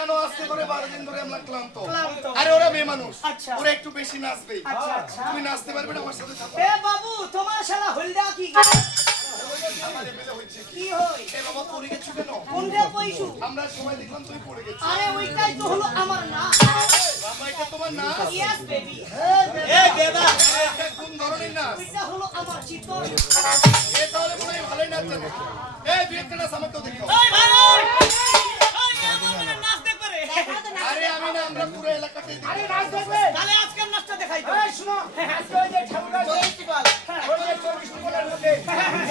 জানো আজকে ধরে 12 দিন ধরে আমরা ক্লান্ত। আরে ওরা মেয়ে মানুষ, ওরা একটু বেশি নাচবে। তুমি নাচতে পারবে না আমার সাথে? এ বাবু তোমার শালা হলদা কি আমারে বেজা হচ্ছে কি হই? এ বাবা পড়ে গেছো কেন? কোনটা কইছু? আমরা সবাই দেখলাম তুমি পড়ে গেছো। আরে ওইটাই তো হলো আমার না। বাবা এটা তোমার না? Yes baby. এ বেদা এটা কোন ধরনের নাচ? ওইটা হলো আমার চিত্তর। এ তাহলে মনে হয় ভালোই নাচ জানে। এই দুই একটা নাচ আমাকেও দেখাও। এই ভাই এই আমার নাচ দেখবে রে। আরে আমি না, আমরা পুরো এলাকাতে দেখি। আরে নাচ দেখবে? তাহলে আজকের নাচটা দেখাই দাও। এই শুনো আজকে ওই যে ঠাকুরগাঁও ফেস্টিভ্যাল ওই যে 24 নম্বরের মধ্যে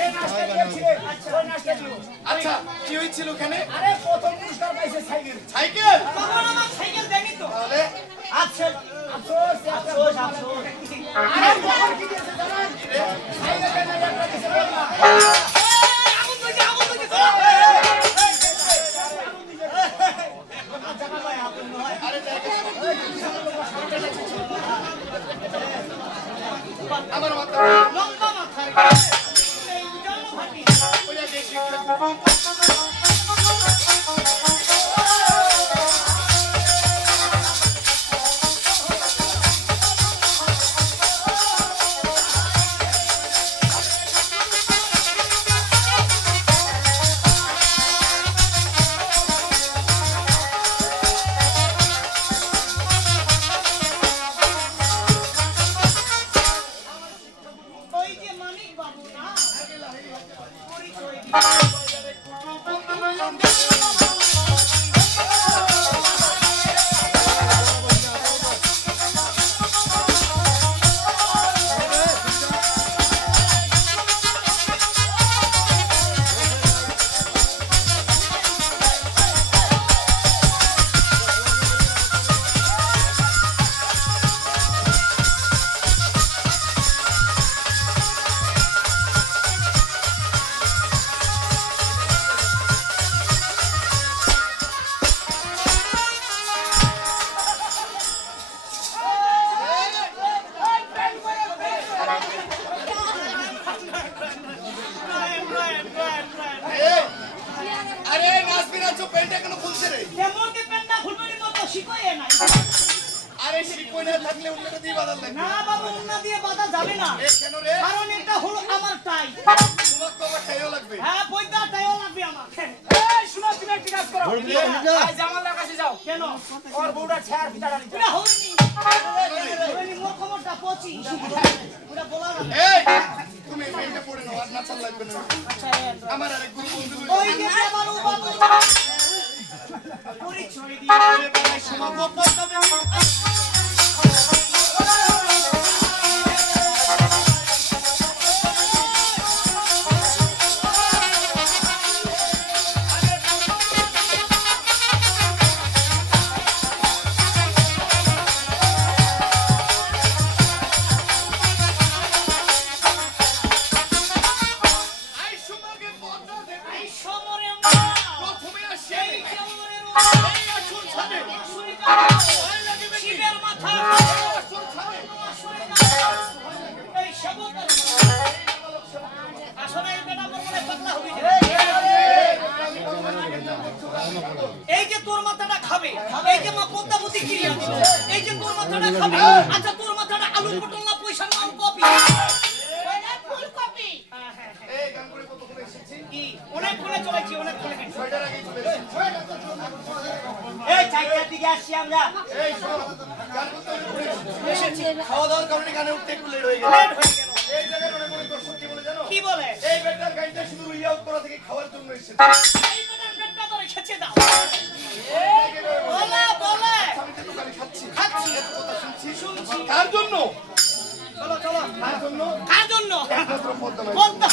এই নাচটা দিয়েছিলেন। ওই নাচটা দিও। আচ্ছা কি হয়েছিল ওখানে? আরে প্রথম পুরস্কার পাইছে সাইকেল। সাইকেল? বাবা আমার সাইকেল দেনি তো। তাহলে আচ্ছা আফসোস আফসোস আফসোস। আরে বাবা কি দিয়েছে জানেন? সাইকেল দেনা একটা দিয়েছে বাবা। আগুন দিছে আগুন দিছে। আরে আমার মাথা লম্বা মাথা এই জন্য ফাটি। ওইটা বেশি ওই যে মানিক বাবু না পরিচয় আরে নাচবি না, চো প্যান্টটা কেন খুলছে রে? কেমন কে পেন্না ফুলবাড়ির মতো শিখোয় নাই। আরে শিকই না থাকলে উল্টাটা দিয়ে বাদাল লাগবে। না বাবু উন্না দিয়ে বাধা যাবে না। এ কেন রে? কারণ এটা হলো আমার টাই। তোমার তো আবার টাইও লাগবে। হ্যাঁ পয়দা টাইও লাগবে আমার। এই শুনো তুমি একটু কাজ করো। আজ জামালের কাছে যাও। কেন? ওর বউটা ছেড় ভিতরে আনি। ওটা হয়নি। হয়নি মোর খবরটা পচি। ওটা বলা না। এই তুমি প্যান্টটা পরে নাও, আর নাচার লাগবে না। আচ্ছা আমার আরেক গুরু বন্ধু ওই যে বাবু বাবু পরিচয় দিয়ে আরে ভাই সমাপক করতে এই সমরে মা প্রথমে আসে এই সমরের এই আসুন ছাড়ে শিবের মাথা আসুন ছাড়ে এই সবক আসলে এই বেটা মনে পাতলা হবে এই যে তোর মাথাটা খাবে এই যে মা পদ্মাবতী ক্রিয়া দিল এই যে তোর মাথাটা খাবে আচ্ছা তোর মাথাটা আলু পটল না পয়সা না কপি ওইটা ফুলকপি এই গান করে কতক্ষণ এসেছি? কি অনেক কোণে চলেছি অনেক কোণে ছয়টার আগেই চলে এসেছি। এই চারটার দিকে আসছি আমরা এই শোনো, গান করতে উঠে এসেছি। খাওয়া দাওয়ার কারণে গানে উঠতে একটু লেট হয়ে গেল। লেট হয়ে গেল এই জায়গায় অনেক অনেক দর্শক কি বলে জানো? কি বলে এই বেটার গানটা শুধু ইয়া উত্তরা থেকে খাওয়ার জন্য এসেছে। এই বেটার পেটটা ধরে খেছে দাও বলে বলে আমি তো দোকানে খাচ্ছি। খাচ্ছি এত কথা শুনছি। কার জন্য? চলো চলো কার জন্য? কার জন্য একমাত্র পদ্মা নয়। পদ্মা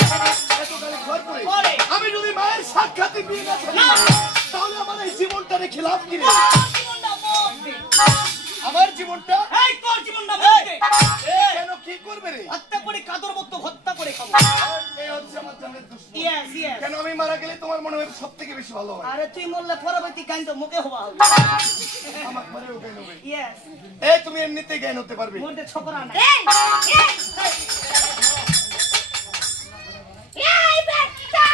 এত গালি খাওয়ার পরে পরে আমি যদি মায়ের সাক্ষাতে বিয়ে না করি, না। তাহলে আমার এই জীবনটা রেখে লাভ কি রে? জীবনটা মরবে আমার জীবনটা এই তোর জীবনটা মরবে কেন কি করবে রে? হত্যা করে কাদর মতো হত্যা করে খাবো এই হচ্ছে আমার জানের দুশ্মন। ইয়েস ইয়েস কেন আমি মারা গেলে তোমার মনে হয় সব থেকে বেশি ভালো হয়? আরে তুই মরলে পরবর্তী গান তো মুখে হওয়া হবে আমাকে মারেও জ্ঞান হবে। ইয়েস এই তুমি এমনিতেই জ্ঞান হতে পারবে। মধ্যে ছপরা নাই এই বেটা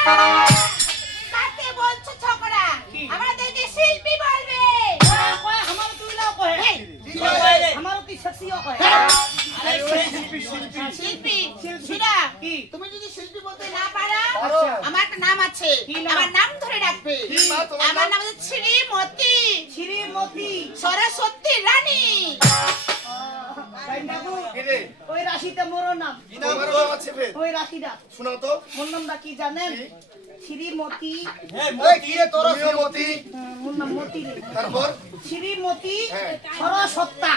কাকে বলছো ছোকরা কি? আমাদেরকে শিল্পী বলবে এসিও হয় আরে শিল্পী শিল্পী সুরা কি? তুমি যদি শিল্পী বলতে না পারো আচ্ছা। আমার একটা নাম আছে কি নাম? আমার নাম ধরে ডাকবে কি মা তোমার আমার নাম? নাম হচ্ছে শ্রীমতী শ্রীমতী সরস্বতী রানী বাবু কিরে ওই রাশিটা মোর নাম কি নাম নাম আছে ফের ওই রাশিটা শোনাও তো মোর নামটা কি জানেন শ্রীমতী এই কি রে তোর শ্রীমতী মোর নাম মতি রে। তারপর শ্রীমতী হ্যাঁ। সরস্বত্তা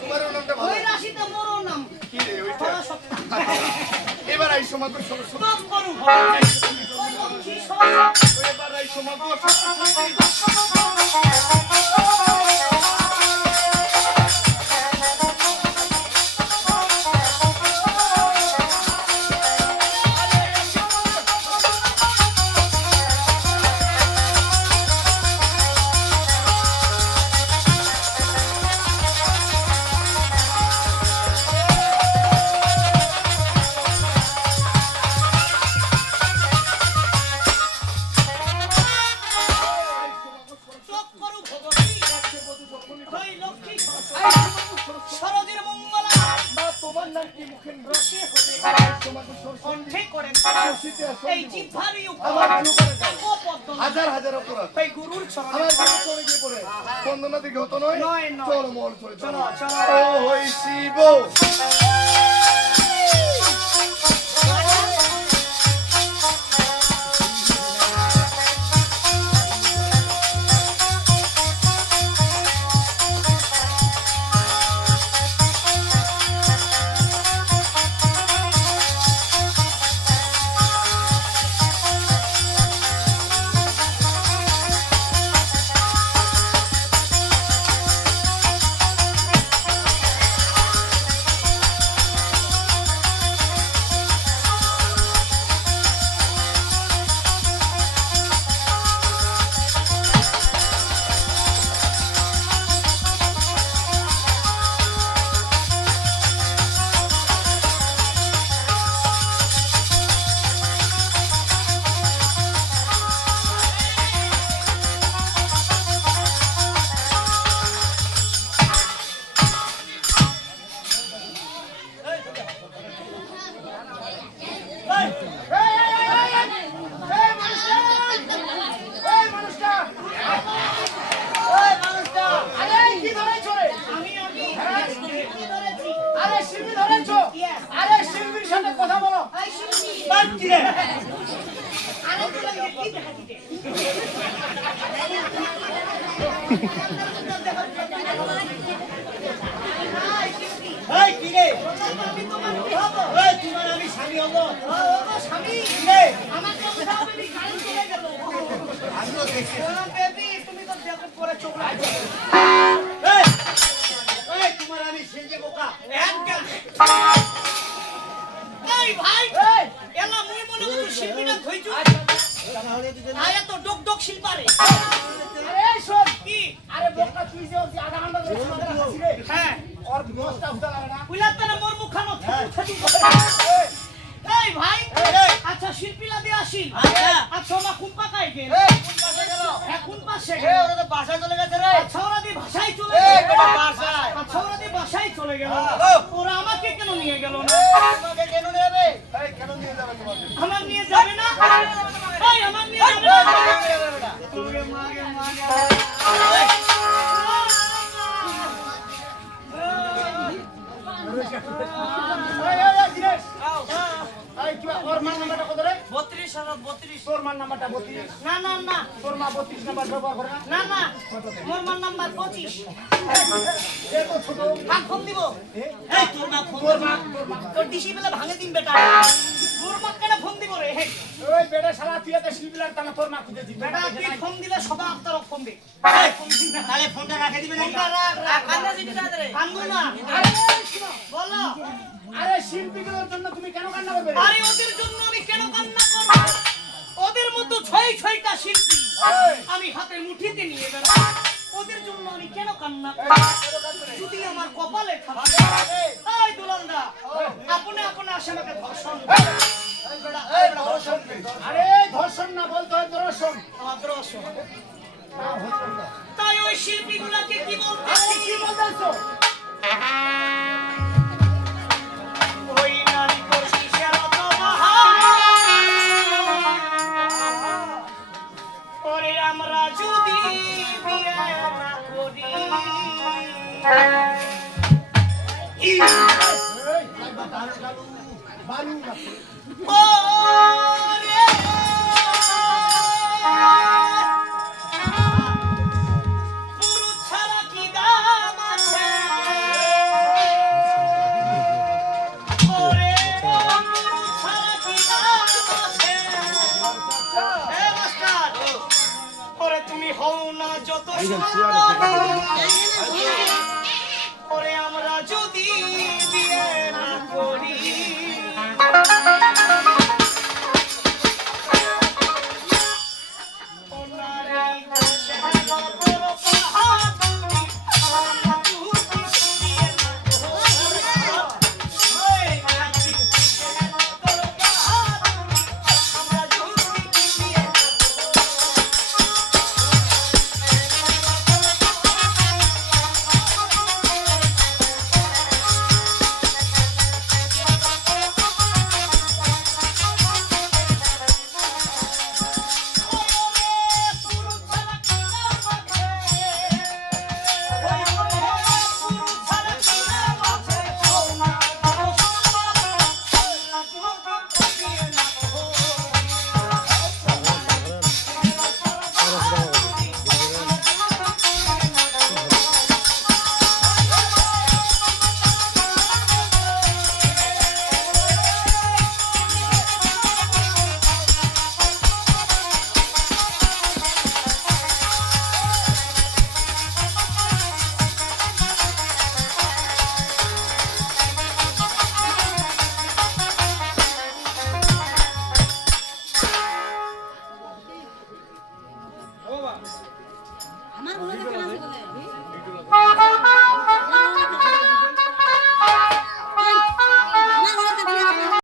তোমার নামটা ভালো ওই রাশিটা মোর নাম কি রে ওইটা সরস্বত্তা এবার আই সমাগম সরস্বতী তপ করু ওই লক্ষ্মী সরস্বতী এবার আই সমাগম তপ করু ভগবতী ওই লক্ষ্মী সরস্বতী সরজের মঙ্গলা মা তোমার নাম কি মুখে রসে হতে সমাগম সরস্বতী কণ্ঠে করেন সরস্বতী এই জিহ্বারই আমার উপর জীবনে পদ্ম হাজার হাজার অপরাধ এই গুরুর চরণে আমার জীবনে চলে গিয়ে পড়ে বন্দনা দিকে হতো নয় নয়, নয়। চলো মহল চলে চলো, চলো। ও হই শিব আমি কি ধরেছি আরে শিল্পী ধরেছো Yes. আরে শিল্পীর সাথে কথা বলো এই শিল্পী বাদ কি রে আরে তুই কি দেখা দিতে এই শিল্পী এই কি রে আমি তোমার কি হব এই তোমার আমি স্বামী হব ও স্বামী রে আমার কথা আমি কারেন্ট চলে গেল আমি তো দেখছি বেবি তুমি তো দেখো পরে চোখ লাগছে এই এই তোমার আমি সেজে বোকা একদম এই ভাই এই এলা মুই মনে করছি শিল্পীরা ধইছু তাহলে তুই আয়া তো ডক ডক শিল্পারে আরে শোন কি আরে বোকা তুই যে ওই আধা ঘন্টা ধরে শোনাতে হাসি রে হ্যাঁ ওর দশটা উঠা লাগে না বুঝলাম না মোর মুখানো এই ভাই আচ্ছা শিল্পীরা দিয়ে আসিল আচ্ছা। আচ্ছা ওরা কোন পাকায় গেল এই কোন পাশে গেল কোন পাশে এ ওরা তো বাসায় চলে গেছে রে আচ্ছা ওরা দিয়ে ভাষায় চলে এই গেল বেটা বাসায় আচ্ছা ওরা দিয়ে বাসায় চলে গেল হ্যাঁ। ওরা আমাকে কেন নিয়ে গেল না তোমাকে কেন নেবে এই কেন নিয়ে যাবে তোমাকে আমার নিয়ে যাবে না এই আমার নিয়ে যাবে না তোরে মাগে মাগে এই এই এই দিনেশ এই কি ওর মান নাম্বারটা কত রে 32 তোর মান নাম্বারটা 32 না না না তোর মা 32 নাম্বার ব্যবহার করে না না না মোর মান নাম্বার 25 এ তো ছোট ভাগ ফোন দিব এই তোর মা ফোন তোর ডিসি বেলা ভাঙে দিন বেটা তোর মা কেন ফোন দিব রে ওই বেড়ে সারা তুই এত শিল্পীলার টানা তোর মা খুঁজে দিবি বেটা তুই ফোন দিলে সদা আপনার ফোন দে তাহলে ফোনটা রাখে দিবে নাকি ফোনটা রাখ রাখ কান্দা দিবি না রে কান্দু না আরে শোনো, বলো আরে শিল্পীগুলোর জন্য তুমি কেন কান্না করবে রে? আরে ওদের জন্য আমি কেন কান্না করব ওদের মতো ছয় ছয়টা শিল্পী আমি হাতের মুঠিতে নিয়ে বেড়াই ওদের জন্য আমি কেন কান্না করব যদি আমার কপালে থাকে এই দুলালদা আপনি আপনি আসে আমাকে ধর্ষণ আরে ধর্ষণ না বলতে হয় দর্শন ধর্ষণ তাই ওই শিল্পীগুলোকে কি বলতে কি বলতেছো? ওই নারী কিসের অত বাহার? ওরে আমরা যদি বিয়ে না করি বালু না। ওরে পুরুষ ছাড়া কি দাম আছে? ওরে পুরুষ ছাড়া কি দাম আছে? এ মাস্টার, ওরে তুমি হও না যত সুন্দর, ওরে আমরা যদি বিয়ে